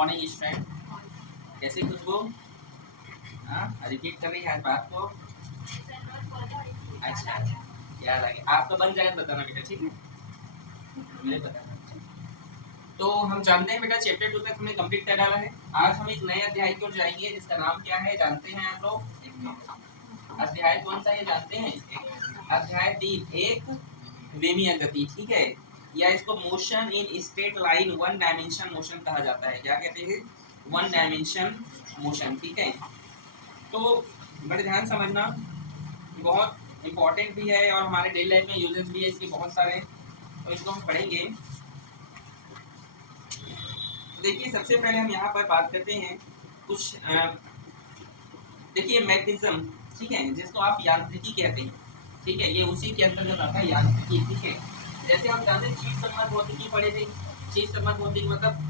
Morning student. कैसे खुशबू? हाँ, repeat कर रही है बात को। अच्छा अच्छा, याद आ गया। आपका बन जाए तो बताना बेटा, ठीक है? मुझे बताना। तो हम जानते हैं बेटा, चैप्टर 2 तक हमने कंप्लीट कर डाला है। आज हम एक नए अध्याय की ओर जाएंगे जिसका नाम क्या है जानते हैं आप लोग? अध्याय कौन सा है जानते हैं? अध्याय 3, एक विमीय गति, ठीक है? या इसको motion in straight line one dimension motion कहा जाता है। क्या कहते हैं? वन डायमेंशन मोशन, ठीक है? तो बड़े ध्यान समझना, बहुत इंपॉर्टेंट भी है और हमारे डेली लाइफ में यूजेस भी है इसके बहुत सारे, तो इसको हम पढ़ेंगे। देखिए, सबसे पहले हम यहाँ पर बात करते हैं कुछ देखिए मैग्नेटिज्म, ठीक है, जिसको आप यांत्रिकी कहते हैं, ठीक है? ये उसी के अंतर्गत आता है, यांत्रिकी, ठीक है? जैसे आप जानते हैं चीज सम्मत भौतिकी पढ़े थे। चीज सम्मत भौतिकी मतलब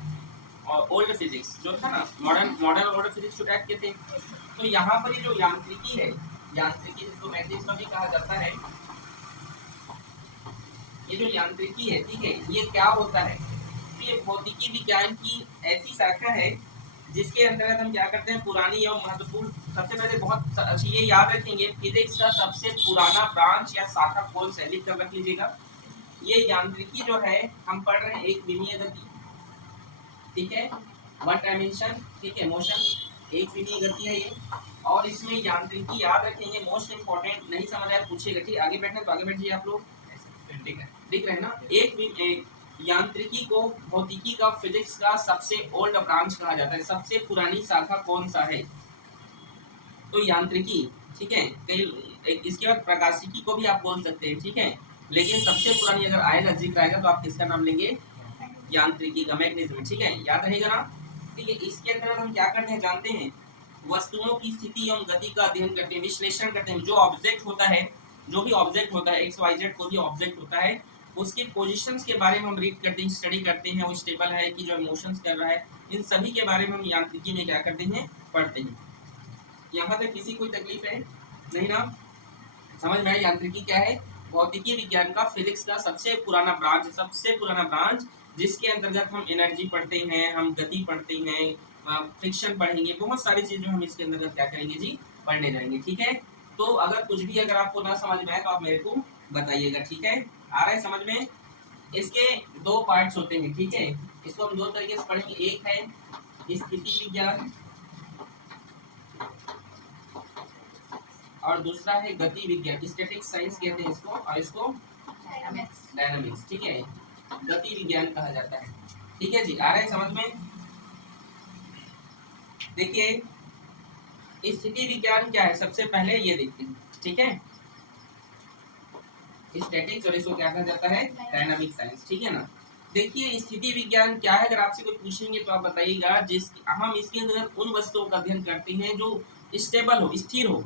ओल्ड फिजिक्स जो था ना, मॉडर्न ओल्ड फिजिक्स जो टाइप के थे। तो यहाँ पर ये जो यांत्रिकी है, यांत्रिकी जिसको मैग्नेटिज्म भी कहा जाता है, ये जो यांत्रिकी है, ठीक है, ये क्या होता है? तो ये भौतिकी विज्ञान की ऐसी शाखा है जिसके अंतर्गत हम क्या करते हैं, पुरानी एवं महत्वपूर्ण, सबसे पहले बहुत अच्छी ये याद रखेंगे, फिजिक्स का सबसे पुराना ब्रांच या शाखा कौन सा है, लिख कर रख लीजिएगा। ये यांत्रिकी जो है हम पढ़ रहे हैं एक विमीय गति, ठीक है, वन डायमेंशन, ठीक है, मोशन, एक विमीय गति है ये। और इसमें यांत्रिकी याद रखेंगे, मोस्ट इंपॉर्टेंट, नहीं समझ आया पूछिएगा, ठीक? आगे बैठने तो आगे बैठिए आप लोग, दिख रहे हैं ना? एक यांत्रिकी को भौतिकी का, फिजिक्स का सबसे ओल्ड ब्रांच कहा जाता है। सबसे पुरानी शाखा कौन सा है? तो यांत्रिकी, ठीक है? कहीं इसके बाद प्रकाशिकी को भी आप बोल सकते हैं, ठीक है? लेकिन सबसे पुरानी अगर आएगा, जिक्र आएगा, तो आप किसका नाम लेंगे? यांत्रिकी का, मैग्नेटिज्म, ठीक है? याद रहेगा ना? ठीक है, इसके अंदर हम क्या करते हैं जानते हैं? वस्तुओं की स्थिति एवं गति का अध्ययन करते हैं, विश्लेषण करते हैं। जो ऑब्जेक्ट होता है, जो भी ऑब्जेक्ट होता है, एक्स वाई जेड कोई भी ऑब्जेक्ट होता है, उसके पोजीशंस के बारे में हम रीड करते हैं, स्टडी करते हैं। वो स्टेबल है कि जो मोशंस कर रहा है, इन सभी के बारे में हम यांत्रिकी में क्या करते हैं, पढ़ते हैं। यहाँ तक किसी कोई तकलीफ है? नहीं ना? समझ में आया यांत्रिकी क्या है? भौतिकी विज्ञान का, फिजिक्स का सबसे पुराना ब्रांच, सबसे पुराना ब्रांच, जिसके अंतर्गत हम एनर्जी पढ़ते हैं, हम गति पढ़ते हैं, फ्रिक्शन पढ़ेंगे, बहुत सारी चीजें हम इसके अंतर्गत क्या करेंगे जी, पढ़ने जाएंगे, ठीक है? तो अगर कुछ भी अगर आपको ना समझ में आए तो आप मेरे को बताइएगा, ठीक है? आ रहा है समझ में? इसके दो पार्ट्स होते हैं, ठीक है? इसको हम दो तरीके से पढ़ेंगे। एक है स्थिति विज्ञान और दूसरा है गति विज्ञान, स्टैटिक साइंस कहते हैं इसको, और इसको डायनामिक्स, ठीक है, गति विज्ञान कहा जाता है, ठीक है जी? आ रहा है समझ में? देखिए, स्थिति विज्ञान क्या है, सबसे पहले ये देखते हैं, ठीक है? स्टैटिक्स और इसको क्या कहा जाता है, डायनामिक साइंस, ठीक है ना? देखिए, स्थिति विज्ञान क्या है, अगर आपसे कोई पूछेंगे तो आप बताइएगा, जिस हम इसके अंदर उन वस्तुओं का अध्ययन करते हैं जो स्टेबल हो, स्थिर हो,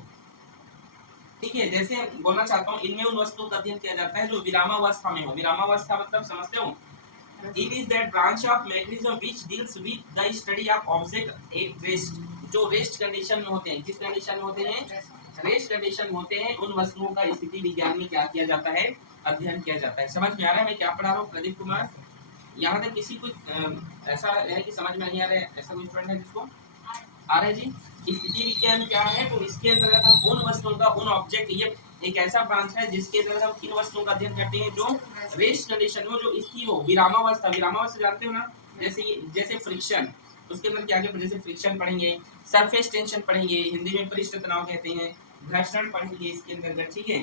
ठीक है? जैसे बोलना चाहता हूँ, इनमें उन वस्तुओं का अध्ययन किया जाता है जो विरामावस्था में हो। विरामावस्था मतलब समझते हो? It is that branch of mechanism which deals with the study of object at rest, जो रेस्ट कंडीशन में होते हैं। किस कंडीशन में होते हैं? रेस्ट कंडीशन में होते हैं। उन वस्तुओं का स्थिति विज्ञान में क्या किया जाता है, अध्ययन किया जाता है। समझ में आ रहा है मैं क्या पढ़ा रहा हूँ प्रदीप कुमार? यहाँ तक किसी को ऐसा है कि समझ में नहीं आ रहा है, ऐसा कोई स्टूडेंट है जिसको आ रहा है जी? स्थिति विज्ञान क्या है? तो इसके अंतर्गत हम उन वस्तुओं का, उन ऑब्जेक्ट, ये एक ऐसा ब्रांच है जिसके अंदर हम किन वस्तुओं का अध्ययन करते हैं जो रेस्ट कंडीशन में, जो स्थिर हो, विरामावस्था। विरामावस्था जानते हो ना? जैसे फ्रिक्शन, उसके अंदर क्या क्या, जैसे फ्रिक्शन पढ़ेंगे, सरफेस टेंशन पढ़ेंगे, हिंदी में पृष्ठ तनाव कहते हैं, घर्षण पढ़ेंगे इसके अंतर्गत, ठीक है?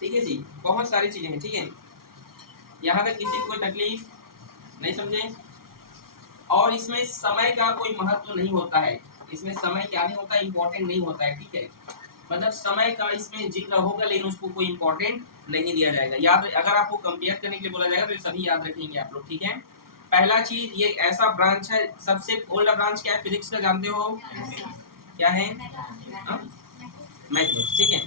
ठीक है जी, बहुत सारी चीजें हैं, ठीक है? यहाँ तक किसी को कोई तकलीफ? नहीं समझे? और इसमें समय का कोई महत्व नहीं होता है। इसमें समय क्या नहीं होता, इंपॉर्टेंट नहीं होता है, ठीक है? मतलब समय का इसमें जिक्र होगा लेकिन उसको कोई इंपॉर्टेंट नहीं दिया जाएगा। याद, अगर आपको कंपेयर करने के लिए बोला जाएगा तो ये सभी याद रखेंगे आप लोग, ठीक है? पहला चीज, ये ऐसा ब्रांच है, सबसे ओल्ड ब्रांच क्या है फिजिक्स का, जानते हो? क्या है? मैथमेटिक्स, ठीक है?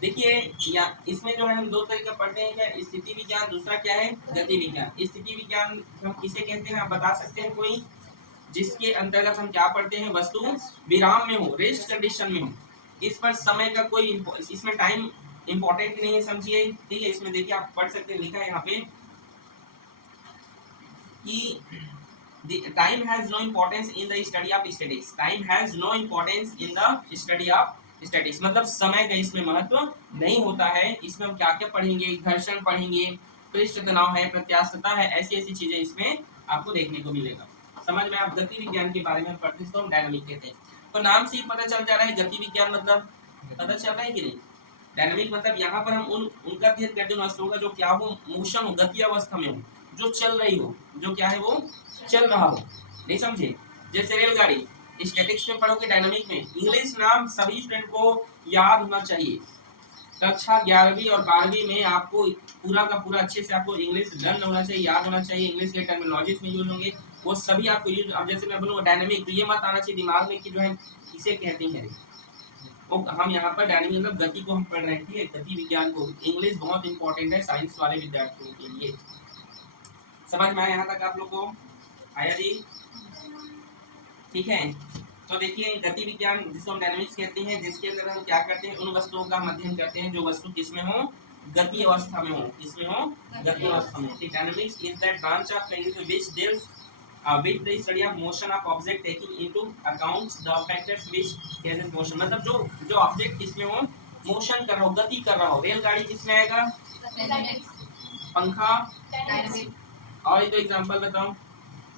देखिए, या इसमें जो है हम दो तरीका पढ़ते हैं, क्या? स्थिति विज्ञान, दूसरा क्या है, गति विज्ञान। स्थिति विज्ञान हम किसे कहते हैं, आप बता सकते हैं कोई? जिसके अंतर्गत हम क्या पढ़ते हैं, वस्तु विराम में हो, रेस्ट कंडीशन में हो। इस पर समय का कोई, इसमें टाइम इंपॉर्टेंट नहीं है, समझिए, ठीक है? इसमें देखिए आप पढ़ सकते हैं, लिखा है यहाँ पे, कि time has no importance in the study of statics. Time has no importance in the study of statics, मतलब समय का इसमें महत्व नहीं होता है। इसमें हम क्या क्या पढ़ेंगे, घर्षण पढ़ेंगे, पृष्ठ तनाव है, प्रत्यास्थता है, ऐसी ऐसी चीजें इसमें आपको देखने को मिलेगा। समझ में? आप गति विज्ञान के बारे में पढ़ते हैं तो हम डायनामिक कहते हैं। तो नाम से ही पता चल जा रहा है गति विज्ञान मतलब पता चल रहा है कि नहीं। डायनामिक मतलब यहाँ पर हम उनका अध्ययन करते हैं वस्तुओं का जो क्या हो, मोशन हो, गति अवस्था में हो, जो चल रही हो, जो क्या है वो चल रहा हो। नहीं समझे? जैसे रेलगाड़ी स्टैटिक्स में पढ़ोगे, डायनामिक में। इंग्लिश नाम सभी स्टूडेंट को याद होना चाहिए। कक्षा 11वीं और 12वीं में आपको पूरा का पूरा अच्छे से आपको इंग्लिश लर्न होना चाहिए, याद होना चाहिए। इंग्लिश के टर्मिनोलॉजीज में यूज होंगे वो सभी आपको यूज। अब जैसे मैं बोलूँगा डायनामिक, तो ये मत आना चाहिए दिमाग में कि जो है इसे कहते हैं वो। हम यहाँ पर डायनामिक मतलब गति को हम पढ़ रहे हैं, ठीक है, गति विज्ञान को। इंग्लिश बहुत इंपॉर्टेंट है साइंस वाले विद्यार्थियों के लिए। समझ में आया यहाँ तक आप लोग को? आया जी? ठीक है। तो देखिए गति विज्ञान जिसको हम डायनामिक्स कहते हैं, जिसके अंदर हम क्या करते हैं, उन वस्तुओं का हम अध्ययन करते हैं जो वस्तु किसमें हो, गति अवस्था में हो। किसमें हो? गति अवस्था में। ठीक, dynamics is that branch of science which deals with the study of motion of object taking into account the factors which causes motion। मतलब जो ऑब्जेक्ट किसमें हो, मोशन कर रहा हो, गति कर रहा हो। रेलगाड़ी किसमें आएगा? पंखा, और एक दो एग्जांपल बताओ।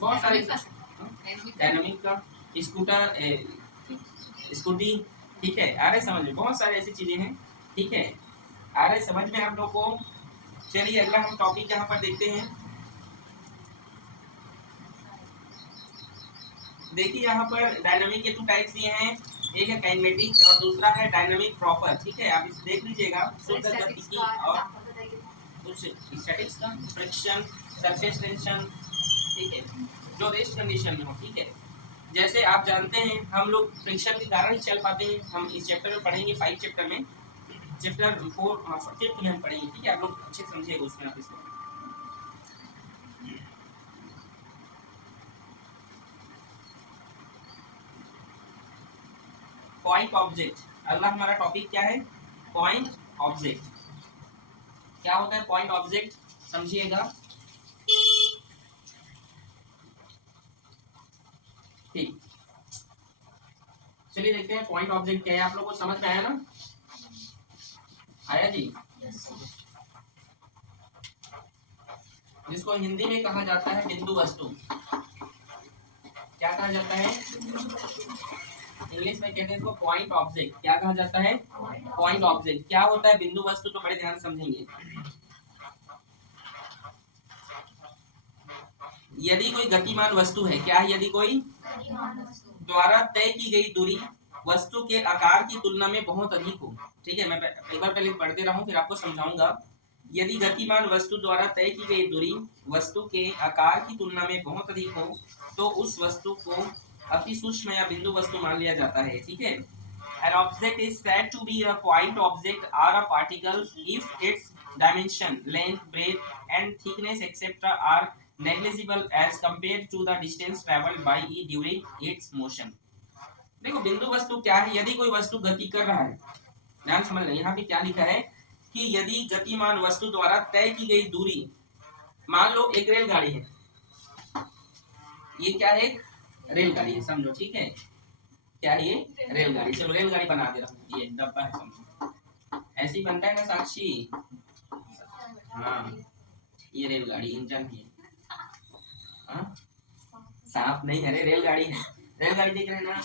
बहुत सारे डायनामिक का स्कूटर, स्कूटी, ठीक है, आ रहे समझ में? बहुत सारे ऐसी चीजें हैं, ठीक है, आ रहे समझ में हम लोग को। चलिए अगला हम टॉपिक यहाँ पर देखते हैं। देखिए यहाँ पर डायनामिक के 2 टाइप्स दिए हैं, एक है काइनेमेटिक और दूसरा है डायनामिक प्रॉपर। ठीक है, आप इसे देख लीजिएगा। शुद्ध गतिकी और कुछ स्टैटिक्स का फ्रिक्शन, सरफेस टेंशन, ठीक है, जो रेस्ट कंडीशन में हो। ठीक है, जैसे आप जानते हैं हम लोग फ्रिक्शन के कारण ही चल पाते हैं। हम इस चैप्टर में पढ़ेंगे, 5 चैप्टर में, चैप्टर 4 5th में हम पढ़ेंगे। ठीक है, आप लोग अच्छे समझिएगा उसमें आप इसको। पॉइंट ऑब्जेक्ट, अगला हमारा टॉपिक क्या है? Point object. क्या होता है पॉइंट ऑब्जेक्ट, समझिएगा। ठीक, चलिए देखते हैं पॉइंट ऑब्जेक्ट क्या है। आप लोगों को समझ में आया ना? आया जी? जिसको हिंदी में कहा जाता है बिंदु वस्तु। क्या कहा जाता है? इंग्लिश में कहते हैं इसको पॉइंट ऑब्जेक्ट। क्या कहा जाता है? Point object. क्या होता है बिंदु वस्तु, तो बड़े ध्यान समझेंगे। यदि कोई गतिमान वस्तु है, क्या है? यदि कोई द्वारा तय की गई दूरी वस्तु के आकार की तुलना में बहुत अधिक हो। ठीक है, मैं एक बार पहले पढ़ दे रहा हूँ फिर आपको समझाऊंगा। यदि गतिमान वस्तु द्वारा तय की गई दूरी वस्तु के आकार की तुलना में बहुत अधिक हो तो उस वस्तु को अति सूक्ष्म या बिंदु वस्तु मान लिया जाता है। ठीक है, An object is said to be a point object or a particle if its dimension, length, breadth, and thickness, etc., are negligible as compared to the distance traveled by it during its motion। देखो बिंदु वस्तु क्या है? यदि कोई वस्तु गति कर रहा है, ध्यान समझ रहे हैं, यहाँ पे क्या लिखा है कि यदि गतिमान वस्तु द्वारा तय की गई दूरी, मान लो एक रेलगाड़ी है, ये क्या है? एक रेलगाड़ी है, समझो। ठीक है, क्या है ये? रेलगाड़ी। चलो रेलगाड़ी बना दे रहा हूँ, ये डब्बा है, समझो ऐसे ही बनता है ना साक्षी? हाँ, ये रेलगाड़ी इंजन है। हाँ, सांप नहीं है रे, रेलगाड़ी है। रेलगाड़ी देख रहे हैं ना?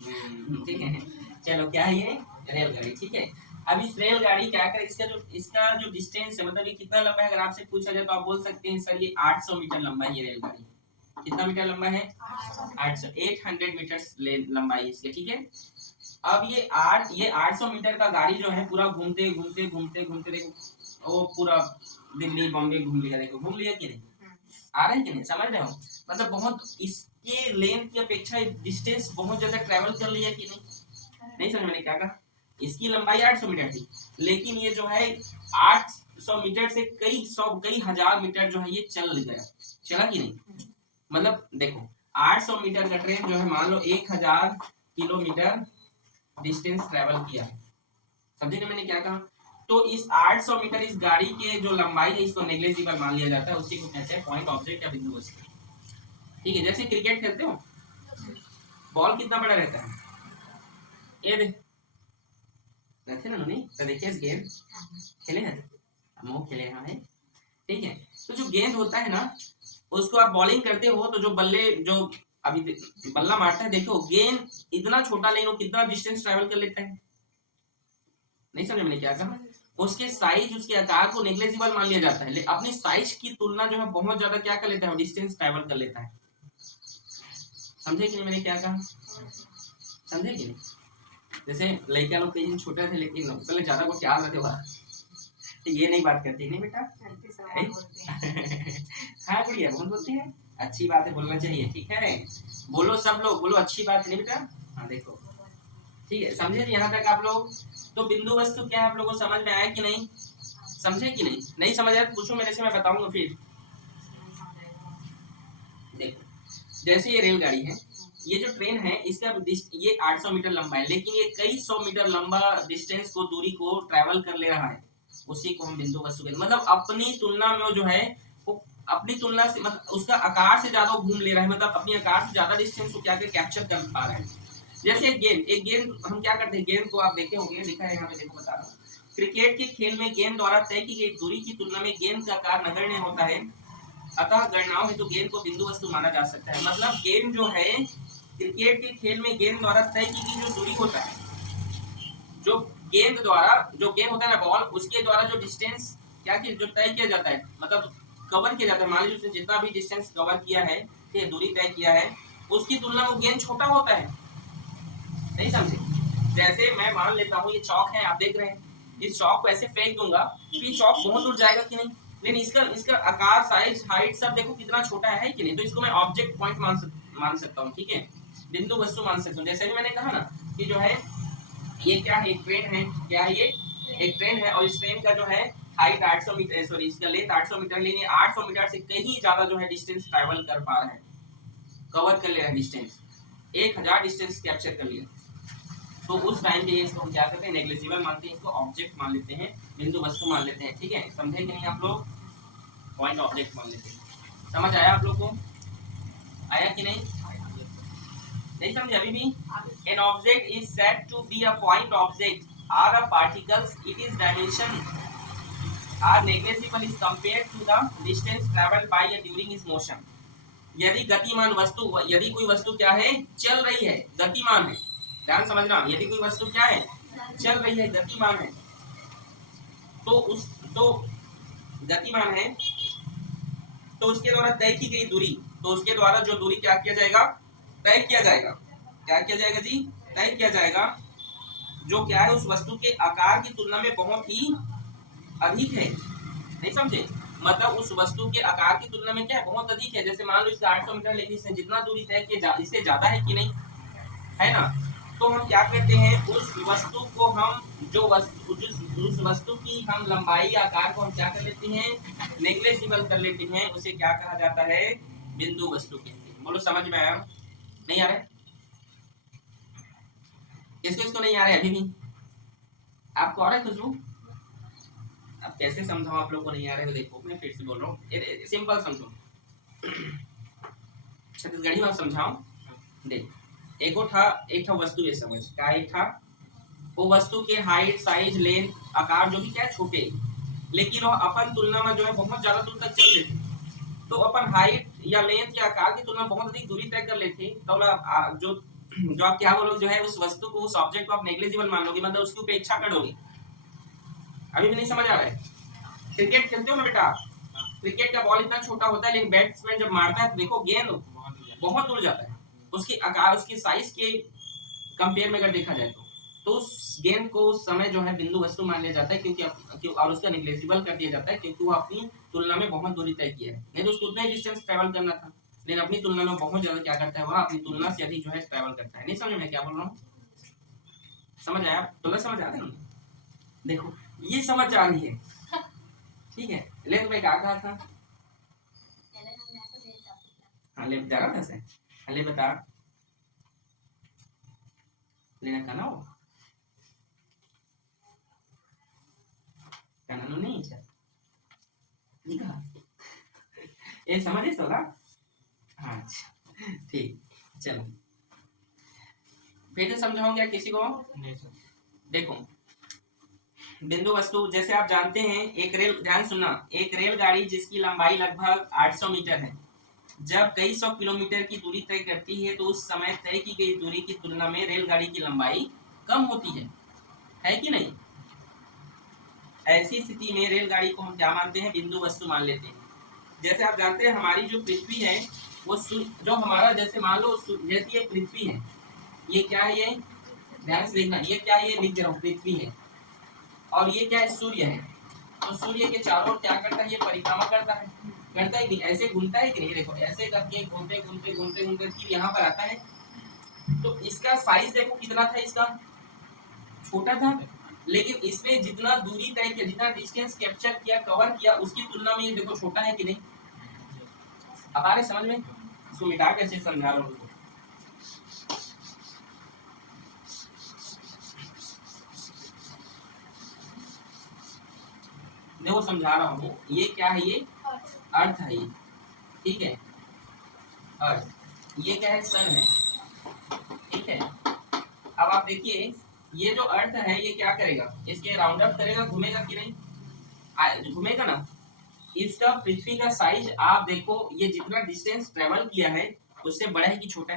ठीक है, चलो क्या है ये? रेलगाड़ी। ठीक है, अब इस रेलगाड़ी क्या कर, इसका जो डिस्टेंस है, मतलब ये कितना लंबा है, अगर आपसे पूछा जाए तो आप बोल सकते हैं सर ये 800 मीटर लंबा है ये रेलगाड़ी। कितना मीटर लंबा है? 800 मीटर लंबाई इसकी। ठीक है, अब ये 800 मीटर का गाड़ी जो है पूरा घूमते घूमते घूमते घूमते, देखो वो पूरा दिल्ली बॉम्बे घूम लिया। देखो घूम लिया कि नहीं? आ रहा है कि नहीं? समझ रहे हो? मतलब बहुत इसके लेंथ की अपेक्षा डिस्टेंस बहुत ज्यादा ट्रेवल कर लिया कि नहीं? नहीं समझ मैंने क्या कहा? इसकी लंबाई 800 मीटर थी, लेकिन ये जो है 800 मीटर से कई सौ कई हजार मीटर जो है ये चल गया। चला कि नहीं? मतलब देखो 800 मीटर का ट्रेन जो है, मान लो 1000 किलोमीटर डिस्टेंस ट्रेवल किया है। समझे ना मैंने क्या कहा? तो इस 800 मीटर इस गाड़ी के जो लंबाई है इसको नेग्लिजिबल मान लिया जाता है, उसी को कहते हैं पॉइंट ऑब्जेक्ट या बिंदु वस्तु। ठीक है, जैसे क्रिकेट खेलते हो, बॉल कितना बड़ा रहता है, ये रहते ना नहीं, तो देखिए इस गेम खेले हैं, हम वो खेले हैं। ठीक है, तो जो गेंद होता है ना, उसको आप बॉलिंग करते हो तो जो बल्ले जो अभी बल्ला मारता है, देखो गेंद इतना छोटा लेकिन वो कितना डिस्टेंस ट्रैवल कर लेता है। नहीं समझे मैंने क्या कहा, उसके साइज उसके आकार को नेग्लिजिबल मान लिया जाता है, अपनी साइज की तुलना जो है बहुत ज्यादा क्या कर लेता है, डिस्टेंस ट्रैवल कर लेता है। समझे कि नहीं मैंने क्या कहा, समझे कि नहीं? जैसे लड़का लोग कई दिन छोटे थे लेकिन पहले ज्यादा कुछ याद रखे हुआ, तो ये नहीं बात करती नहीं बेटा हाँ गुड़िया बहुत बोलती है, अच्छी बात है, बोलना चाहिए। ठीक है, बोलो सब लोग बोलो, अच्छी बात नहीं बेटा। हाँ देखो, ठीक है, समझे यहाँ तक आप लोग? तो बिंदु वस्तु क्या है आप लोगों को समझ में आया कि नहीं, समझे कि नहीं? नहीं समझ आया तो पूछो मेरे से, मैं बताऊंगा फिर। देखो, जैसे ये रेलगाड़ी है, ये जो ट्रेन है इसका ये 800 मीटर लंबा है, लेकिन ये कई 100 मीटर लंबा डिस्टेंस को, दूरी को ट्रैवल कर ले रहा है, उसी को हम बिंदु वस्तु कहते हैं। मतलब अपनी तुलना में जो है वो अपनी तुलना से, मतलब उसका आकार से ज्यादा घूम ले रहा है, मतलब अपनी आकार से ज्यादा डिस्टेंस को क्या कैप्चर कर पा रहा है। जैसे एक गेंद हम क्या करते हैं, गेंद को आप देखे होंगे, लिखा है यहाँ पे, देखो बता रहा हूँ। क्रिकेट के खेल में गेंद द्वारा तय की गई दूरी की तुलना में गेंद का आकार नगण्य होता है, अतः गणनाओं में तो गेंद को बिंदु वस्तु माना जा सकता है। मतलब गेंद जो है क्रिकेट के खेल में गेंद द्वारा तय की गई जो दूरी होता है, जो गेंद द्वारा, जो गेंद होता है ना बॉल, उसके द्वारा जो डिस्टेंस क्या कि जो तय किया जाता है, मतलब कवर किया जाता है, मान लीजिए उसने जितना भी डिस्टेंस कवर किया है, ठीक है, दूरी तय किया है, उसकी तुलना में गेंद छोटा होता है। नहीं समझे? जैसे मैं मान लेता हूँ ये चौक है, आप देख रहे हैं, इस चौक को ऐसे फेंक दूंगा तो ये चौक बहुत दूर जाएगा कि नहीं, लेकिन इसका आकार, साइज, हाइट सब देखो कितना छोटा है कि नहीं, तो इसको मैं ऑब्जेक्ट पॉइंट मान सकता हूँ। ठीक है, बिंदु वस्तु मान सकता हूँ। जैसे भी मैंने कहा ना कि जो है ये क्या है, एक ट्रेन है, क्या है ये, एक ट्रेन है, और इस ट्रेन का जो है हाइट 800 मीटर, सॉरी इसका लेंथ 800 मीटर, लेकिन 800 मीटर से कहीं ज्यादा जो है डिस्टेंस ट्रैवल कर पा रहा है, कवर कर ले रहा है डिस्टेंस, 1000 डिस्टेंस कैप्चर कर लिया, तो उस टाइम पे इसको हम क्या करते हैं, नेग्लिजिबल मानते हैं, इसको ऑब्जेक्ट मान लेते हैं, बिंदु वस्तु मान लेते हैं। ठीक है, समझे कि नहीं आप लोग? पॉइंट ऑब्जेक्ट मान लेते हैं। समझ आया आप लोग को? आया कि नहीं? नहीं समझे अभी भी? An object is said to be a point object or a particles, it is dimension are negligible is compared to the distance traveled by a during its motion. यदि गतिमान वस्तु, यदि कोई वस्तु क्या है, चल रही है, गतिमान है, ध्यान समझना, यदि कोई वस्तु क्या है, चल रही है, गतिमान है, तो गतिमान है, तो उसके द्वारा तय की गई दूरी, तो उसके द्वारा जो दूरी क्या किया जाएगा, तय किया जाएगा, क्या किया जाएगा जी, तय किया जाएगा, जो क्या है उस वस्तु के आकार की तुलना में बहुत ही अधिक है। नहीं समझे? मतलब उस वस्तु के आकार की तुलना में क्या है, बहुत अधिक है। जैसे मान लो इसका 800 मीटर, लेकिन इसने जितना दूरी तय किया इससे ज्यादा है कि नहीं, है ना? तो हम क्या करते हैं, उस वस्तु को हम जो वस्तु, उस वस्तु की हम लंबाई, आकार को हम क्या कर लेते हैं, नेग्लिजिबल कर लेते हैं, उसे क्या कहा जाता है, बिंदु वस्तु कहते हैं। बोलो समझ में आया? नहीं आ रहा है? किसको नहीं आ रहा है अभी भी? आपको आ रहा है खुशबू? अब कैसे समझाऊं आप लोग को नहीं आ रहा है? तो देखो मैं फिर से बोल रहा हूँ, सिंपल समझो, छत्तीसगढ़ी में समझाऊं। देख, एक था वस्तु, ये समझ क्या एक था, वो वस्तु के हाइट, साइज, लेंथ, आकार जो भी क्या है छोटे, लेकिन वो अपन तुलना में जो है बहुत ज्यादा दूर तक चल लेते, तो अपन हाइट या लेंथ या आकार की तुलना में बहुत अधिक दूरी तय कर लेते, तो जो आप क्या बोलोगे, जो है उस वस्तु को, उस ऑब्जेक्ट को आप नेग्लिजिबल मान लोगे, मतलब उसकी उपेक्षा कर दोगे। अभी भी नहीं समझ आ रहा है? क्रिकेट खेलते हो ना बेटा, क्रिकेट का बॉल इतना छोटा होता है, लेकिन बैट्समैन जब मारता है तो देखो गेंद बहुत दूर जाता है, उसके आकार, उसके साइज के कंपेयर में अगर देखा जाए तो उस गेंद को उस समय जो है बिंदु वस्तु मान लिया जाता है, क्योंकि और उसका नेग्लिजिबल कर दिया जाता है, क्योंकि वो अपनी तुलना में बहुत दूरी तय किया है, नहीं तो उसको उतना ही डिस्टेंस ट्रैवल करना था, लेकिन अपनी तुलना में बहुत ज्यादा क्या करता है, वह अपनी तुलना से अधिक जो है ट्रैवल करता है। नहीं समझ में क्या बोल रहा हूँ? समझ आया? तुलना समझ आ रही है? देखो ये समझ आ रही है, ठीक है, ले तुम्हें क्या कहा था, हाँ ले जा रहा था से, हाँ ले बता, लेना कहना हो, कानून नहीं है क्या ये समझे तो ना। हाँ अच्छा ठीक, चलो फिर से समझाऊं क्या किसी को? नहीं सर। देखो बिंदु वस्तु, जैसे आप जानते हैं एक रेल, ध्यान सुनना, एक रेलगाड़ी जिसकी लंबाई लगभग 800 मीटर है, जब कई सौ किलोमीटर की दूरी तय करती है तो उस समय तय की गई दूरी की तुलना में रेलगाड़ी की लंबाई कम होती है कि नहीं? ऐसी स्थिति में रेलगाड़ी को हम क्या मानते हैं? बिंदु वस्तु मान लेते हैं। जैसे आप जानते हैं हमारी जो पृथ्वी है वो जो हमारा, जैसे मान लो जैसे ये पृथ्वी है, ये क्या है, ये ध्यान से देखना, ये क्या है, ये लिख दे रहा हूँ, पृथ्वी है, और ये क्या है, सूर्य है। तो सूर्य के चारों ओर क्या करता है, ये परिक्रमा करता है, करता है नहीं, ऐसे घूमता है कि नहीं, देखो ऐसे करके घूमते घूमते घूमते घूमते फिर यहाँ पर आता है। तो इसका साइज देखो कितना था, इसका छोटा था, लेकिन इसमें जितना दूरी तय किया, जितना डिस्टेंस कैप्चर किया, कवर किया, उसकी तुलना में ये देखो छोटा है कि नहीं। अब आ रहे समझ में? इसको मिटा के अच्छे समझा रहा हूँ। देखो समझा रहा हूँ, ये क्या है, ये अर्थ है, ये ठीक है, अर्थ, ये क्या है, सन है, ठीक है। अब आप देखिए ये जो अर्थ है ये क्या करेगा, इसके राउंड अप करेगा, घूमेगा कि नहीं, घूमेगा ना। इसका पृथ्वी का साइज आप देखो, ये जितना डिस्टेंस ट्रेवल किया है उससे बड़ा है कि छोटा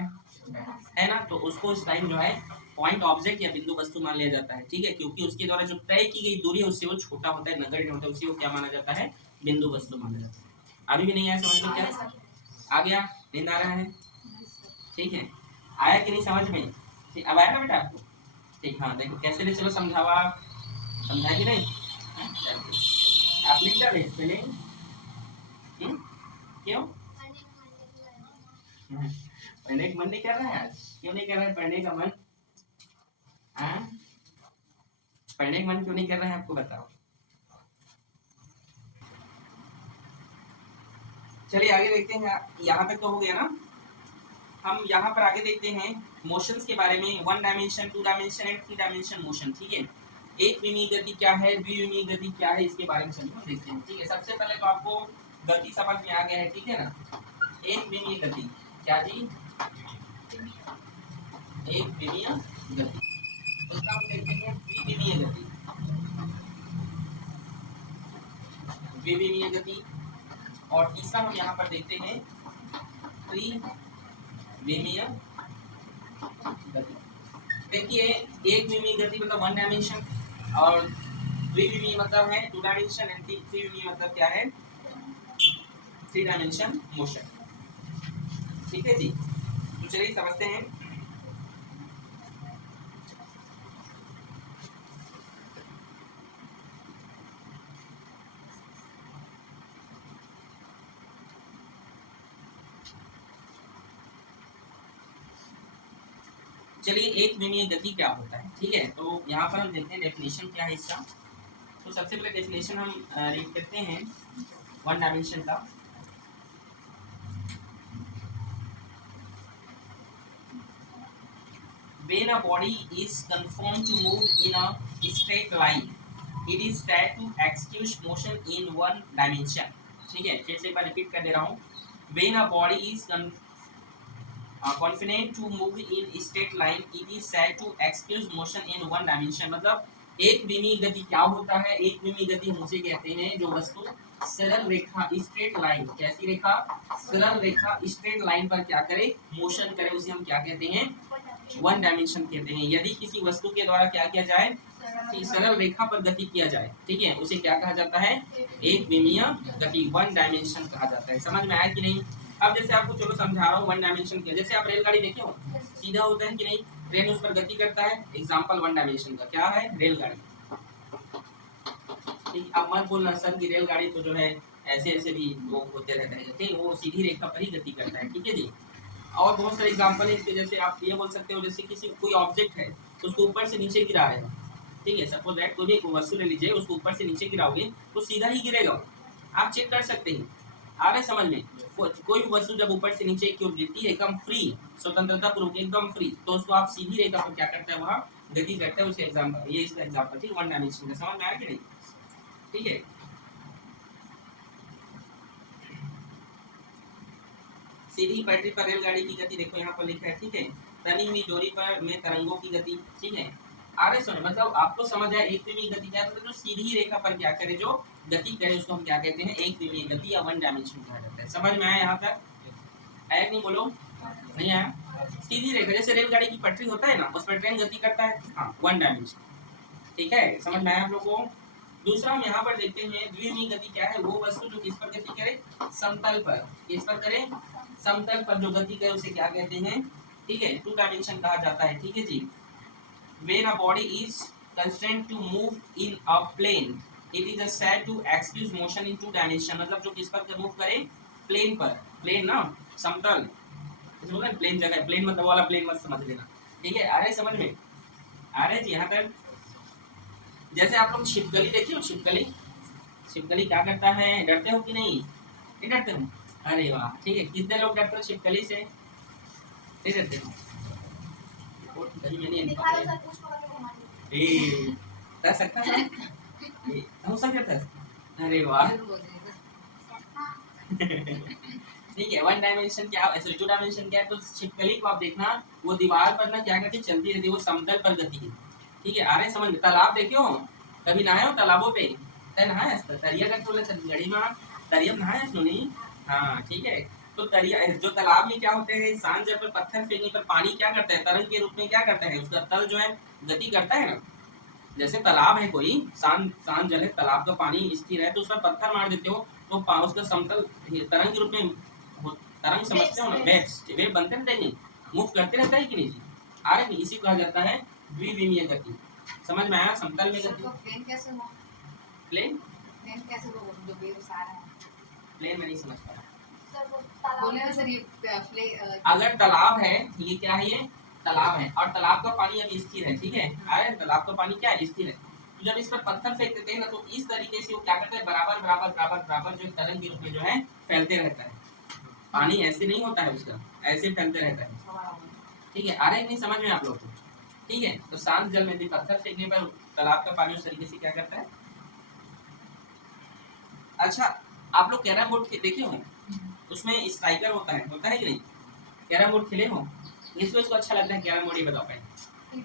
है ना। तो उसको इस टाइम जो है पॉइंट ऑब्जेक्ट या बिंदु वस्तु मान लिया जाता है, ठीक है, क्योंकि उसके द्वारा जो तय की गई दूरी है उससे वो छोटा होता है, नगण्य होता है, उसी को क्या माना जाता है, बिंदु वस्तु माना जाता है। अभी भी नहीं आया समझ में? क्या आ गया? नींद आ रहा है? ठीक है, आया कि नहीं समझ में? ठीक, अब आया ना बेटा आपको? ठीक, हाँ देखो कैसे भी, चलो समझावा, समझा कि नहीं? आप लिख डाले पहले, क्यों पढ़ने का मन नहीं कर रहा है आज? क्यों नहीं कर रहा है पढ़ने का मन? पढ़ने का मन क्यों नहीं कर रहा है आपको, बताओ। चलिए आगे देखते हैं, यहाँ तक तो हो गया ना। हम यहाँ पर आगे देखते हैं मोशंस के बारे में, 1 dimension, 2 dimension and 3 dimension motion, ठीक है। एक विमीय गति क्या है, द्विविमीय गति क्या है, इसके बारे में चलिए देखते हैं, ठीक है। सबसे पहले तो आपको गति समझ में आ गया है, ठीक है ना। एक विमीय गति क्या जी, एक विमीय गति, उसका हम देखते हैं द्विविमीय गति, द्विविमीय गति, और तीसरा हम यहाँ पर देखते हैं त्रिविमीय गति। देखिए एक विमीय गति मतलब 1 डायमेंशन, और द्विविमीय मतलब है 2 डायमेंशन, एंड त्रिविमीय मतलब क्या है, 3 डायमेंशन मोशन, ठीक है जी। तो चलिए समझते हैं। चलिए एक विमीय गति क्या होता है, ठीक है। तो यहाँ पर हम देखते हैं डेफिनेशन क्या है इसका। तो सबसे पहले डेफिनेशन हम रीड करते हैं 1 डायमेंशन का। When a body is conformed to move in a straight line, it is said to execute motion in 1 dimension, ठीक है। फिर से एक बार रिपीट कर दे रहा हूँ, when a body is confined to move in straight line, it is said to execute motion in 1 dimension। मतलब एक विमीय गति क्या होता है, एक विमीय गति हम उसे कहते हैं जो वस्तु सरल रेखा, स्ट्रेट लाइन, कैसी रेखा, सरल रेखा, स्ट्रेट लाइन पर क्या करे, मोशन करे, उसे हम क्या कहते हैं, 1 डायमेंशन कहते हैं। यदि किसी वस्तु के द्वारा क्या किया जाए, सरल रेखा पर गति किया जाए, ठीक है, उसे क्या कहा जाता है, एक विमीय गति, 1 डायमेंशन कहा जाता है। समझ में आया कि नहीं? अब जैसे आपको चलो समझा रहा हूँ 1 डायमेंशन क्या, जैसे आप रेलगाड़ी देखे हो, सीधा होता है कि नहीं, ट्रेन उस पर गति करता है, एग्जाम्पल 1 डायमेंशन का क्या है, रेलगाड़ी। ठीक, अब मत बोलना सर की रेलगाड़ी तो जो है ऐसे ऐसे भी लोग होते रहते हैं, ठीक, वो सीधी रेखा पर ही गति करता है, ठीक है जी। और बहुत सारे एग्जाम्पल है इसके, जैसे आप ये बोल सकते हो, जैसे किसी कोई ऑब्जेक्ट है उसको ऊपर से नीचे गिरा रहे हो, ठीक है, सपोज दैट कोई भी एक वस्तु ले लीजिए, उसको ऊपर से नीचे गिराओगे तो सीधा ही गिरेगा, आप चेक कर सकते हैं। आ रहे समझ में? कोई भी वस्तु जब ऊपर से नीचे की ओर गिरती है एकदम फ्री, स्वतंत्रता पूर्वक एकदम फ्री, तो उसको आप सीधी रेखा पर क्या करते हैं, वहाँ गति करते हैं, उसके एग्जाम्पल, ये इसका एग्जाम्पल, ठीक, 1 डायमेंशन का। समझ में आया कि नहीं? ठीक है। सीधी पटरी पर रेलगाड़ी की गति देखो यहाँ पर लिखा है, ठीक है। तनी हुई डोरी पर में तरंगों की गति, ठीक है। आगे सुनो, मतलब आपको समझ आया एक विमीय गति क्या है, मतलब जो सीधी रेखा पर क्या करे, जो गति करे उसको हम क्या कहते हैं, एक विमीय गति या वन डायमेंशन कहा जाता है। समझ में आया यहाँ तक? आया नहीं, बोलो नहीं आया? सीधी रेखा जैसे रेलगाड़ी की पटरी होता है ना, उस पर ट्रेन गति करता है, हाँ, वन डायमेंशन, ठीक है। समझ में आया आप लोगों को? दूसरा हम यहाँ पर देखते हैं द्विविमीय गति क्या है, वो वस्तु जो किस पर गति करे, समतल पर। किस पर करे? समतल पर जो गति करे उसे क्या कहते हैं, ठीक है, टू डायमेंशन कहा जाता है, ठीक है जी। When a body is constrained to move in a plane, it is said to execute motion in two dimension। मतलब जो किस पर मूव करे, प्लेन पर। प्लेन ना, समतल, जैसे बोला प्लेन जगह, प्लेन मतलब वाला प्लेन मत समझ लेना, ठीक है। आ रहे समझ में? आ रहे जी यहाँ तक? जैसे आप लोग छिपकली देखिए, छिपकली, छिपकली क्या करता है, डरते हो कि नहीं? नहीं डरते हो? अरे वाह, ठीक है। कितने लोग डरते हो छिपकली से? नहीं डरते हो? कहीं मैंने कर सकता था, हो सकता था। अरे वाह ठीक है। वन डायमेंशन क्या, सॉरी टू डायमेंशन क्या है, तो छिपकली को आप देखना, वो दीवार पर ना क्या करती, चलती रहती है, वो समतल पर गति है, ठीक है। आ रहे समझ में? तालाब देखे हो कभी? नहाए हो तालाबों पे? नहाए तरिया करते बोले गड़ी में तरिया नहाए नहीं? हाँ, ठीक है। तो तरिया जो तालाब में क्या होते हैं, सांझ पर पत्थर फेंकने पर पानी क्या करता है, तरंग के रूप में क्या करता है, उसका तल जो है गति करता है ना। जैसे तालाब है कोई, शांत जल है, तालाब का पानी स्थिर है, तो उसमें पत्थर मार देते हो तो उसका समतल तरंग के रूप में, तरंग समझते हो ना, वेव बनते रहते हैं, मूव करते रहता है कि नहीं जी? आ रहे, इसी को कहा जाता है द्विविमीय गति। समझ में आया? समतल में गति। प्लेन कैसे हो? प्लेन कैसे हो, जो वेव्स आ रहे हैं? प्लेन में नहीं समझ पाया बोले ना सर, ये अगर तालाब है, ये क्या है, ये तालाब है, और तालाब का पानी अभी स्थिर है, ठीक है। अरे तालाब का पानी क्या है, स्थिर है। तो जब इस पर पत्थर फेंक देते हैं ना, तो इस तरीके से वो क्या करता है, बराबर बराबर बराबर बराबर जो तरंग के रूप में जो है फैलते रहता है। पानी ऐसे नहीं होता है उसका, ऐसे फैलते रहता है, ठीक है। आ रहे नहीं समझ में आप लोग को? ठीक है। तो शांत जल में भी पत्थर फेंकने पर तालाब का पानी उस तरीके से क्या करता है। अच्छा, आप लोग कैरम बोर्ड देखे हो, उसमें स्ट्राइकर होता है कि नहीं? कैरम बोर्ड खेले हो? इसको अच्छा लगता है कैरम बोर्ड, ये बताओ पहले।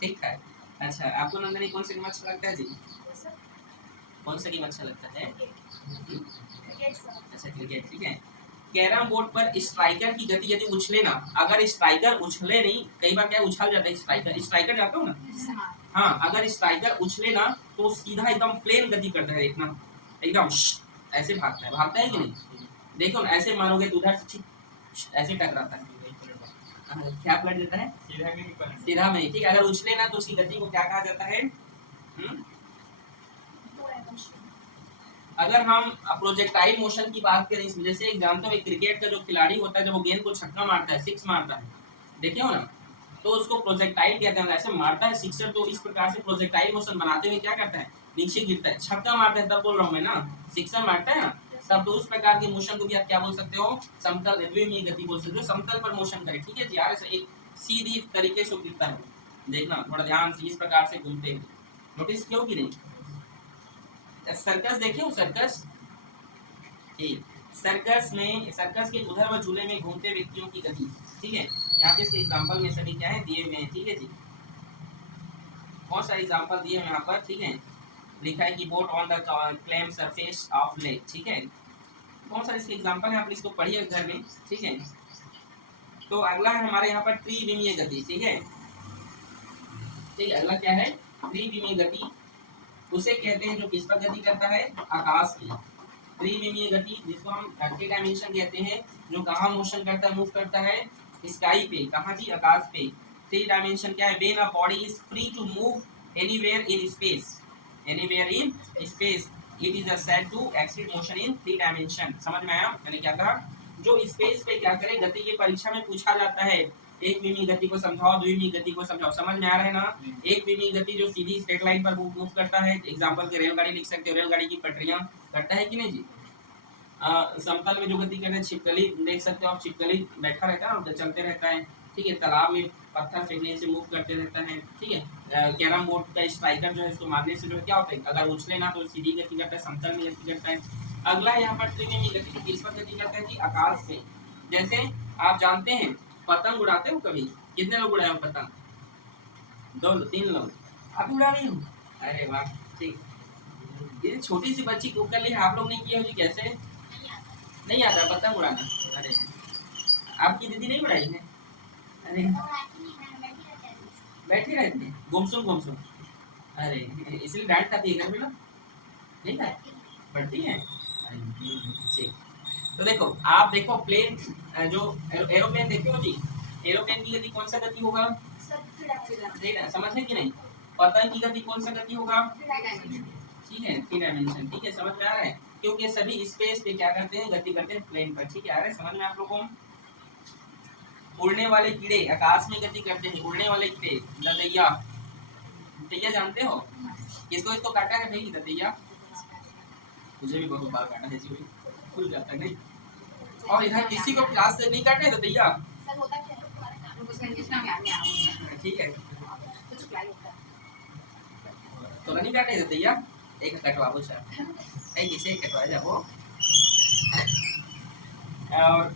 ठीक है। अच्छा, आपको नंदनी कौन सा गेम अच्छा लगता है जी? कौन सा गेम अच्छा लगता है? अच्छा, क्रिकेट, ठीक है। कैरम बोर्ड पर स्ट्राइकर की गति यदि उछले ना, अगर स्ट्राइकर उछले नहीं, कई बार क्या उछल जाता है स्ट्राइकर, स्ट्राइकर जाता हो ना, हाँ, अगर स्ट्राइकर उछले ना तो सीधा एकदम प्लेन गति करता है, देखना एकदम ऐसे भागता है कि नहीं? देखो ना, ऐसे मारोगे तो उधर से ऐसे टकराता है, क्या पलट देता है, सीधा में, ठीक है। अगर उछले ना तो उसकी गति को क्या कहा जाता है? अगर हम प्रोजेक्टाइल मोशन की बात करें, इसमें जैसे एक जानते हो, एक क्रिकेट का जो खिलाड़ी होता है, जब वो गेंद को छक्का मारता है, सिक्स मारता है, देखे हो ना, तो उसको प्रोजेक्टाइल कहते हैं। ऐसे मारता है सिक्सर, तो इस प्रकार से प्रोजेक्टाइल मोशन बनाते हुए क्या करता है, नीचे गिरता है। छक्का मारता है तब बोल रहा हूँ मैं ना, सिक्सर मारता है ना तब, तो उस प्रकार के मोशन को भी आप क्या बोल सकते हो, समतल द्विमीय गति बोल सकते हो, समतल पर मोशन करे, ठीक है जी। यार एक सीधी तरीके से गिरता है, देखना थोड़ा ध्यान से, इस प्रकार से घूमते हुए, नोटिस क्यों कि नहीं? सर्कस देखे हो, सर्कस, सर्कस में, सर्कस के उधर व झूले में घूमते व्यक्तियों की गति, ठीक है। यहाँ पे इसके एग्जांपल में सभी क्या है दिए हुए हैं, ठीक है जी। बहुत सारे एग्जांपल दिए हैं यहाँ पर, ठीक है। लिखा है कि boat on the claim surface of lake, ठीक है। बहुत सारे इसके एग्जांपल हैं, आप इसको पढ़िए घर में, ठीक है। तो अगला है हमारे यहाँ पर त्रिविमीय गति, ठीक है। ठीक है, अगला क्या है, त्रिविमीय गति। उसे कहते हैं जो किस पर गति करता है, आकाश की। त्रिविमीय गति, जिसको हम थ्री डायमेंशन कहते हैं, जो कहाँ मोशन करता है, मूव करता है, स्काई पे, कहाँ जी, आकाश पे। थ्री डायमेंशन क्या है, when a body is free to move anywhere in space, anywhere in space, it is said to exceed motion in three dimension. समझ में आया मैंने क्या कहा? जो स्पेस पे क्या करे, गति की परीक्षा में पूछा जाता है, एक विमीय गति को समझाओ, द्विमीय गति को समझाओ। समझ में आ रहा है ना? एक विमीय गति जो सीधी स्ट्रेट लाइन पर मूव करता है, एग्जांपल के रेलगाड़ी लिख सकते हो, रेलगाड़ी की पटरियां करता है कि नहीं जी। समतल में जो गति करते हैं, छिपकली देख सकते हो आप, छिपकली बैठा रहता है ना, चलते रहता है, ठीक है, तालाब में पत्थर फेंकने से मूव करते रहता है, ठीक है। कैरम बोर्ड का स्ट्राइकर जो है इसको मारने से जो है क्या होता है, अगर उछले ना तो सीधी गति करता है, समतल में गति करता है। अगला यहाँ पर त्रिवेणी गति तो किस पर गति करता है कि आकाश में। जैसे आप जानते हैं पतंग उड़ाते हो कभी, कितने लोग उड़ाए हो पतंग? 2 3 लोग। आप उड़ा रही हो? अरे वाह, ठीक। ये छोटी सी बच्ची को कर ली, आप लोग ने किया होगी कैसे? नहीं आता पतंग उड़ाना? अरे आपकी दीदी नहीं उड़ाई है? अरे बैठी रहती है गुमसुम गुमसुम। अरे इसलिए डांट खाती है घर में ना? नहीं खाती, पढ़ती है। ठीक। तो देखो आप देखो प्लेन जो एरोप्लेन देखे हो जी, एरोप्लेन की गति कौन सा गति होगा? समझ है कि नहीं? पतंग की गति कौन सा गति होगा? ठीक है, 3 डायमेंशन। ठीक है, समझ में आ रहा है? क्योंकि सभी स्पेस पे क्या करते हैं, गति करते हैं प्लेन पर। ठीक है, आ रहा है समझ में आप लोगों को? उड़ने वाले कीड़े आकाश में गति करते हैं, उड़ने वाले कीड़े। दतैया, दतैया जानते हो? किसको इसको काटा है भाई दतैया? मुझे भी बहुत बार काटा है जी, खुल जाता है नहीं। और इधर किसी को क्लास से नहीं काटे दतैया? ठीक है, तो नहीं काटे दतैया? एक कटवाओ सर, एक इसे कटवा जाओ। और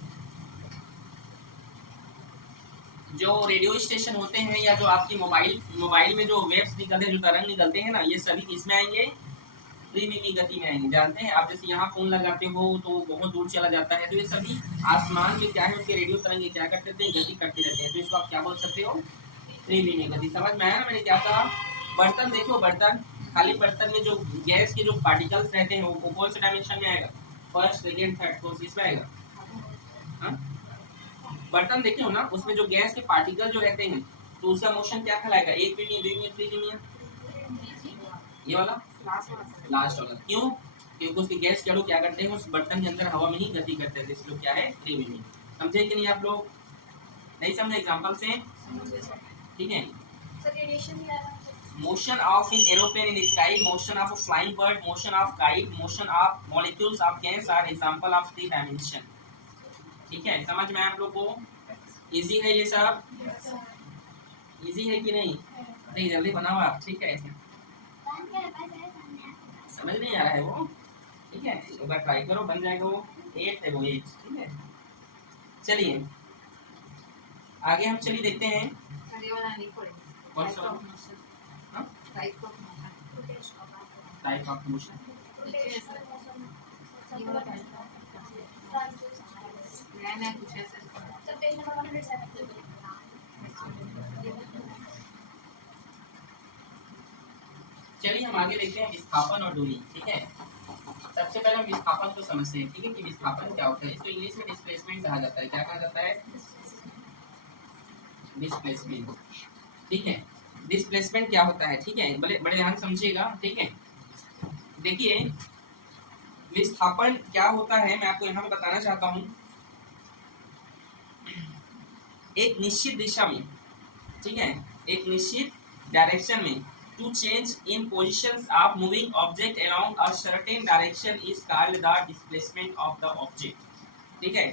जो रेडियो स्टेशन होते हैं या जो आपकी मोबाइल में जो वेव्स निकलते हैं, जो तरंग निकलते हैं ना, ये सभी किसमें आएंगे? त्रिमिमी गति में आएंगे। जानते हैं आप, जैसे यहाँ फोन लगाते हो तो बहुत दूर चला जाता है, तो ये सभी आसमान में क्या है, उसके रेडियो तरंगे क्या करते थे, गति करते रहते हैं। तो इसको आप क्या बोल सकते हो? त्रिमिमी गति। समझ में आया ना मैंने क्या कहा? बर्तन देखो, बर्तन, खाली बर्तन में जो गैस के जो पार्टिकल्स रहते हैं वो कौन से डायमेंशन में आएगा? फर्स्ट, सेकेंड, थर्ड, कौन सी इसमें आएगा? हाँ? बर्तन देखे हो ना, उसमें जो गैस के पार्टिकल जो रहते हैं तो उसका मोशन क्या कहलाएगा? 1 विमीय, 2 विमीय, 3 विमीय? ये वाला लास्ट वाला। क्यों? क्योंकि उसके गैस के अणु क्या करते हैं, उस बर्तन के अंदर हवा में ही गति करते हैं, इसलिए क्या है? त्रिविमीय। समझे कि नहीं आप लोग? नहीं समझे एग्जांपल से? ठीक है। Motion of in aeroplane in sky, motion of flying bird, motion of kite, motion of molecules of gas are example of 3 dimension. ठीक है, समझ में आप लोग को? इजी है ये सब? इजी है कि नहीं? नहीं, जल्दी बनाओ आप। ठीक है, समझ नहीं आ रहा है वो? ठीक है, एक बार ट्राई करो, बन जाएगा वो। 8 है वो 8। ठीक है, चलिए आगे हम चलिए देखते हैं। कौन सा? Type of motion. चलिए हम आगे देखते हैं विस्थापन और दूरी। ठीक है, सबसे पहले हम विस्थापन को समझते हैं। ठीक है, कि विस्थापन क्या होता है? इसको इंग्लिश में डिस्प्लेसमेंट कहा जाता है। क्या कहा जाता है? डिस्प्लेसमेंट। ठीक है, डिस्प्लेसमेंट क्या होता है? ठीक है, बड़े बड़े ध्यान समझिएगा। ठीक है, देखिए विस्थापन क्या होता है, मैं आपको यहाँ बताना चाहता हूँ। एक निश्चित दिशा में, ठीक है, एक निश्चित डायरेक्शन में, to change in positions of moving object along a certain direction is called the displacement of the object. ठीक है,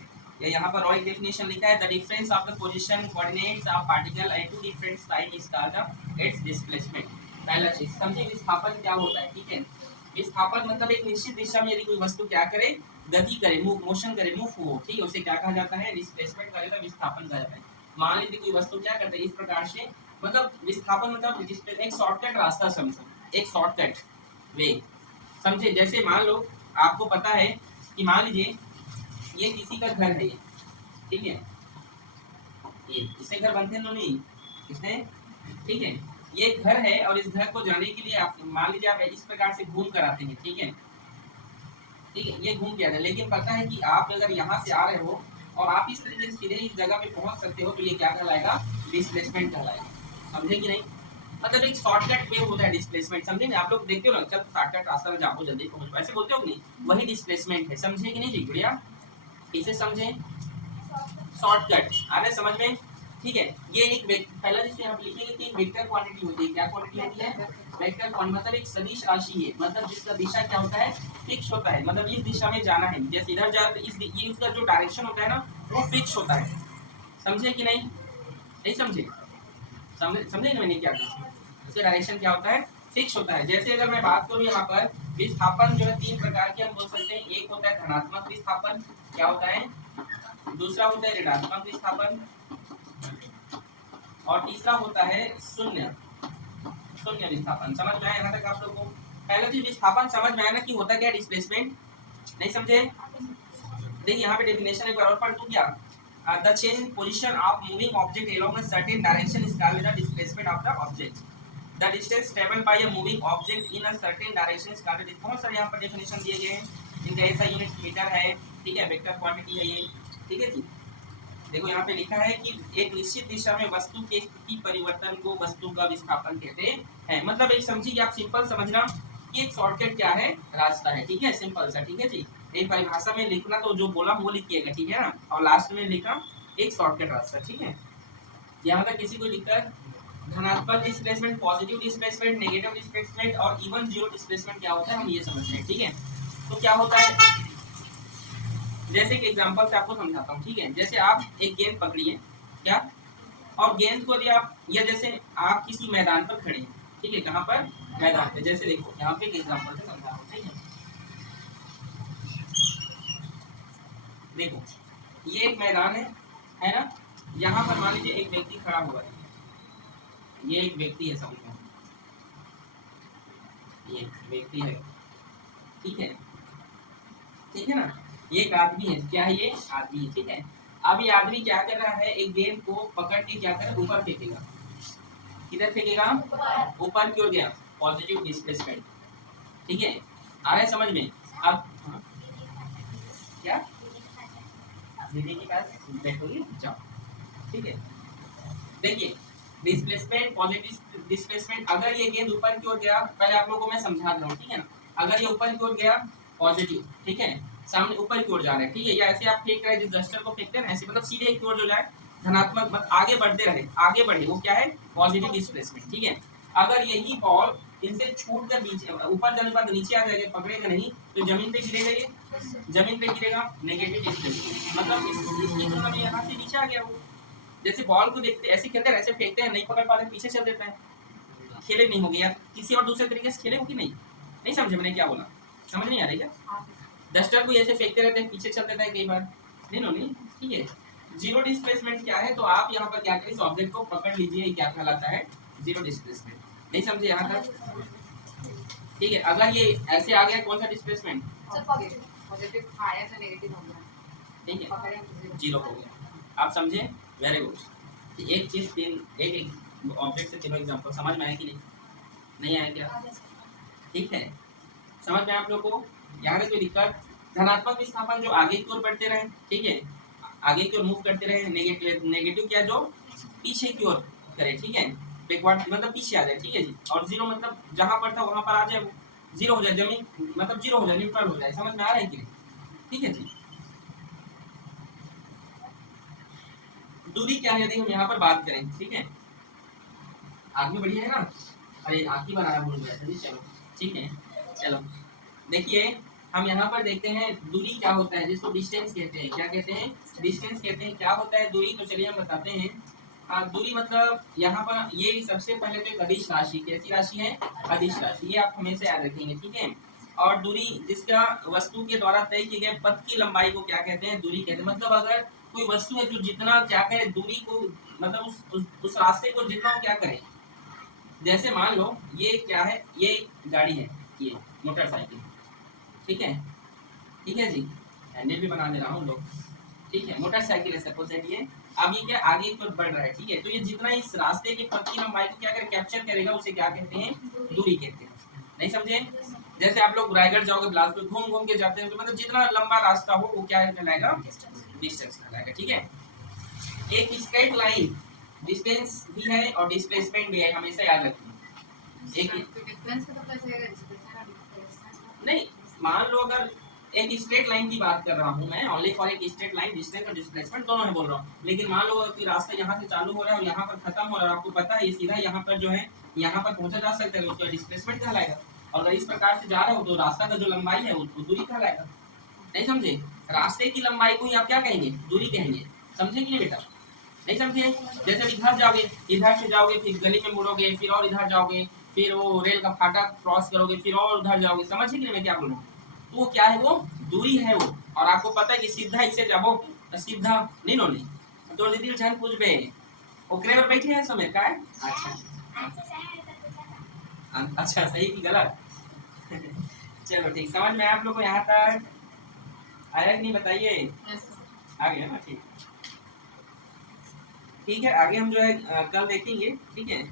ये यहाँ पर और एक डेफिनेशन लिखा है, the difference of the position coordinates of particle at two different time is called the its displacement. पहला चीज समझिए विस्थापन क्या होता है। ठीक है, विस्थापन मतलब एक निश्चित दिशा में यदि कोई वस्तु क्या करे, गति करे, मूव, मोशन करे, मूव हो, ठीक है, उसे क्या कहा जाता है? डिस्प्लेसमेंट कहा जाता है, विस्थापन कहा जाता है। मान लीजिए कोई वस्तु क्या करता है इस प्रकार से, मतलब विस्थापन मतलब एक शॉर्टकट रास्ता समझो, एक शॉर्टकट वे समझे। जैसे मान लो आपको पता है कि मान लीजिए ये किसी का घर है, ठीक है, ये इससे घर बनते हैं नहीं इसने, ठीक है, ये घर है और इस घर को जाने के लिए आप मान लीजिए आप इस प्रकार से घूम कर आते हैं। ठीक है, ठीक है, ये घूम के आते हैं, लेकिन पता है कि आप अगर यहाँ से आ रहे हो और आप इस तरीके से सीधे इस जगह पे पहुंच सकते हो, तो ये क्या कहलाएगा? डिस्प्लेसमेंट कहलाएगा। समझे कि नहीं? मतलब एक शॉर्टकट वे होता है डिस्प्लेसमेंट। समझे ना? आप लोग देखते हो ना, चल शॉर्टकट रास्ता में जाओ जल्दी पहुंच, ऐसे बोलते हो कि नहीं? वही डिस्प्लेसमेंट है। समझे कि नहीं जी गुड़िया? इसे समझे? शॉर्टकट आ रहा है समझ में? ठीक है, ये एक पहला जिससे आप लिखेंगे कि एक वेक्टर क्वांटिटी होती है। क्या क्वांटिटी होती है? वेक्टर क्वांटिटी, मतलब एक सदिश राशि है, मतलब जिसका दिशा क्या होता है? फिक्स होता है, मतलब इस दिशा में जाना है, जैसे इधर जा इस ये उसका जो डायरेक्शन होता है ना वो फिक्स होता है। समझे कि नहीं? नहीं समझे? समझे ना मैंने क्या कहा? उसका डायरेक्शन क्या होता है? फिक्स होता है। जैसे अगर मैं बात करूं यहाँ पर विस्थापन जो है 3 प्रकार के हम बोल सकते हैं। एक होता है धनात्मक विस्थापन, क्या होता है? दूसरा होता है ऋणात्मक विस्थापन, और तीसरा होता है शून्य शून्य विस्थापन। समझ में आया यहाँ तक आप लोगों को? पहले तो विस्थापन समझ में आया ना कि होता क्या? डिस्प्लेसमेंट। नहीं समझे? देखिए यहाँ पे डेफिनेशन एक बार और पढ़ दूं क्या? The change in position of moving object along a certain direction is called the displacement of the object. The distance traveled by a moving object in a certain direction is called. बहुत सारे यहाँ पर definition दिए गए हैं। इनका ऐसा unit metre है, ठीक है, वेक्टर क्वांटिटी है ये, ठीक है जी। देखो यहाँ पे लिखा है कि एक निश्चित दिशा में वस्तु के स्थिति परिवर्तन को वस्तु का विस्थापन कहते हैं। मतलब एक समझिए, आप सिंपल समझना कि एक शॉर्टकट क्या है? रास्ता है, ठीक है, सिंपल सा, ठीक है जी। एक परिभाषा में लिखना तो जो बोला वो लिखिएगा, ठीक है ना, और लास्ट में लिखा एक शॉर्टकट रास्ता, ठीक है। यहाँ तक किसी को दिक्कत? धनात्मक displacement, positive displacement, negative displacement और इवन जीरो डिस्प्लेसमेंट क्या होता है हम ये समझते हैं, ठीक है। तो क्या होता है, जैसे कि एग्जांपल से आपको समझाता हूँ, ठीक है। जैसे आप एक गेंद पकड़िए, क्या, और गेंद को यदि आप, या जैसे आप किसी मैदान पर खड़े हैं, ठीक है, कहाँ पर? मैदान पे। जैसे देखो यहाँ पे एक एग्जांपल से समझा रहा हूँ, ठीक है। देखो ये एक मैदान है ना। यहाँ पर मान लीजिए एक व्यक्ति खड़ा हुआ है, ये एक व्यक्ति है, समझो ये व्यक्ति है, ठीक है, ठीक है ना। ये एक आदमी है, क्या है? ये आदमी है, ठीक है। अब ये आदमी क्या कर रहा है? एक गेंद को पकड़ के क्या करे? ऊपर फेंकेगा। किधर फेंकेगा? ऊपर की ओर गया, पॉजिटिव डिस्प्लेसमेंट, ठीक है। आ रहा है समझ में? अब क्या दीदी के पास बैठोगे, जाओ, ठीक है। देखिए डिस्प्लेसमेंट, पॉजिटिव डिस्प्लेसमेंट, अगर ये गेंद ऊपर की ओर गया, पहले आप लोगों को मैं समझा रहा हूँ, ठीक है ना। अगर ये ऊपर की ओर गया पॉजिटिव, ठीक है, सामने ऊपर की ओर जा रहा है, ठीक है, या ऐसे आप फेंक रहे हैं जिस डस्टर को फेंकते हैं ना, ऐसे मतलब सीधे की ओर जो जाए, धनात्मक मतलब आगे बढ़ते रहे, आगे बढ़े, वो क्या है? पॉजिटिव डिस्प्लेसमेंट, ठीक है। अगर यही बॉल इनसे छूट कर नीचे ऊपर जाने के बाद नीचे आ जाएगा, पकड़ेगा नहीं, तो जमीन पे गिरेगा, ये जमीन पे गिरेगा, नेगेटिव डिस्प्लेसमेंट, मतलब इसकी तुलना में यहाँ से नीचे आ गया वो। जैसे बॉल को देखते ऐसे खेलते हैं, ऐसे फेंकते हैं, नहीं पकड़ पाते, पीछे चल देते हैं, खेले नहीं होगी यार, किसी और दूसरे तरीके से खेले होगी नहीं। नहीं समझे मैंने क्या बोला? समझ नहीं आ रही क्या? डस्टर को ऐसे फेंकते रहते हैं, पीछे चल देता है कई बार, नहीं, ठीक है। जीरो डिस्प्लेसमेंट क्या है? तो आप यहाँ पर क्या करें, इस ऑब्जेक्ट को पकड़ लीजिए, क्या कहलाता है? Zero displacement. नहीं समझे यहाँ तक? ठीक है। अगर ये ऐसे आ गया, कौन सा डिस्प्लेसमेंट? पॉजिटिव आया तो नेगेटिव हो गया, ठीक है, जीरो हो गया। आप समझे? Very good. एक चीज तीन, एक ऑब्जेक्ट से तीनों एग्जांपल समझ में आया कि नहीं आया क्या? ठीक है, समझ में आप लोग को? यहाँ पे कोई दिक्कत? धनात्मक विस्थापन जो आगे की ओर बढ़ते रहे, ठीक है, आगे की ओर मूव करते रहे। नेगेटिव क्या, जो पीछे की ओर करे, ठीक है, बैकवर्ड मतलब पीछे आ जाए, ठीक है जी। और जीरो मतलब जहां पर था वहां पर आ जाए, वो जीरो हो जाए, जमीन मतलब जीरो हो जाए, न्यूट्रल हो जाए। समझ में आ रहा है कि नहीं? ठीक है जी। दूरी क्या है यदि हम यहाँ पर बात करें, ठीक है, आदमी बढ़िया है ना, अरे आखी बनाना भूल गया था जी, चलो ठीक है। चलो देखिए, हम यहाँ पर देखते हैं दूरी क्या होता है, जिसको डिस्टेंस कहते हैं। क्या कहते हैं? डिस्टेंस कहते हैं। क्या होता है दूरी? तो चलिए हम बताते हैं। दूरी मतलब यहाँ पर ये सबसे पहले तो एक अदिश राशि, कैसी राशि है? अदिश राशि, ये आप हमेशा याद रखेंगे, ठीक है। और दूरी जिसका वस्तु के द्वारा तय किए गए पथ की लंबाई को क्या कहते हैं? दूरी कहते हैं। मतलब अगर कोई वस्तु है जो जितना क्या करे दूरी को, मतलब उस रास्ते को जितना क्या करे, जैसे मान लो ये क्या है, ये गाड़ी है, ये मोटरसाइकिल, ठीक है, ठीक है जी, हैंडल भी बना दे रहा हूँ लोग, ठीक है, मोटरसाइकिल है सपोज दैट ये। अब ये क्या आगे की ओर बढ़ रहा है, ठीक है, तो ये जितना इस रास्ते के पथ की लंबाई को क्या करे, कैप्चर करेगा, उसे क्या कहते हैं? दूरी कहते हैं। नहीं समझे? जैसे आप लोग रायगढ़ जाओगे, बिलासपुर घूम घूम के जाते हैं, तो मतलब जितना लंबा रास्ता हो वो क्या कहलाएगा? डिस्टेंस कहलाएगा, ठीक है। एक स्ट्रेट लाइन डिस्टेंस भी है और डिस्प्लेसमेंट भी है, हमेशा याद रखिए। एक डिफरेंस तो कैसे आएगा? डिस्प्लेसमेंट नहीं, मान लो अगर एक स्ट्रेट लाइन की बात कर रहा हूँ मैं, ओनली फॉर एक स्ट्रेट लाइन, डिस्टेंस और डिस्प्लेसमेंट दोनों में बोल रहा हूँ। लेकिन मान लो कि रास्ता यहाँ से चालू हो रहा है और यहाँ पर खत्म हो रहा है, आपको पता है ये सीधा यहाँ पर जो है यहाँ पर पहुंचा जा सकता है, उसका डिस्प्लेसमेंट कहलाएगा। और अगर इस प्रकार से जा रहा हो तो रास्ता का जो लंबाई है उसको दूरी कहलाएगा। नहीं समझे? रास्ते की लंबाई को ही आप क्या कहेंगे? दूरी कहेंगे। समझे कि नहीं बेटा? नहीं समझे? जैसे अब इधर जाओगे, इधर से जाओगे, फिर गली में मुड़ोगे, फिर और इधर जाओगे, फिर वो रेल का फाटक क्रॉस करोगे, फिर और उधर जाओगे। समझ गए कि नहीं मैं क्या बोल रहा हूँ? तो वो क्या है, वो दूरी है वो। और आपको पता है कि सीधा इसे जाबो सीधा नहीं नो नहीं तो दीदी जान पूछ बे ओकरे पर बैठे हैं समय का है। अच्छा सही कि गलत? चलो ठीक, समझ में आप लोग को यहाँ तक आया कि नहीं बताइए? आ गया ना? ठीक, ठीक है। आगे हम जो है कल देखेंगे। ठीक है,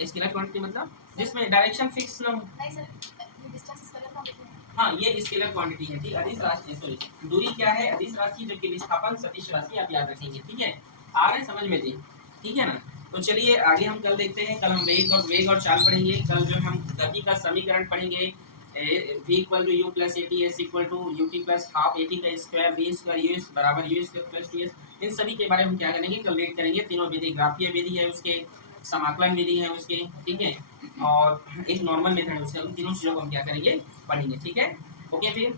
स्केलर क्वांटिटी मतलब जिसमें डायरेक्शन फिक्स ना हो। हाँ, ये स्केलर क्वांटिटी है। ठीक, अदिश राशि, सॉरी दूरी क्या है? अदिश राशि जो कि विस्थापन सदिश राशि आप याद रखेंगे। ठीक है, आ रहे समझ में जी? ठीक है ना? तो चलिए आगे हम कल देखते हैं। कल हम वेग और चाल पढ़ेंगे। कल जो हम गति का समीकरण पढ़ेंगे। v equal to u plus a t, s equal to u t plus half a t का square, v square u s बराबर u square plus t s. इन सभी के बारे में हम क्या करेंगे, कल रेड करेंगे। तीनों विधि, ग्राफीय विधि है उसके, समाकलन विधि है उसके, ठीक है, और एक नॉर्मल मेथड है उसके। उन तीनों चीज़ों को हम क्या करेंगे, पढ़ेंगे। ठीक है, ओके फिर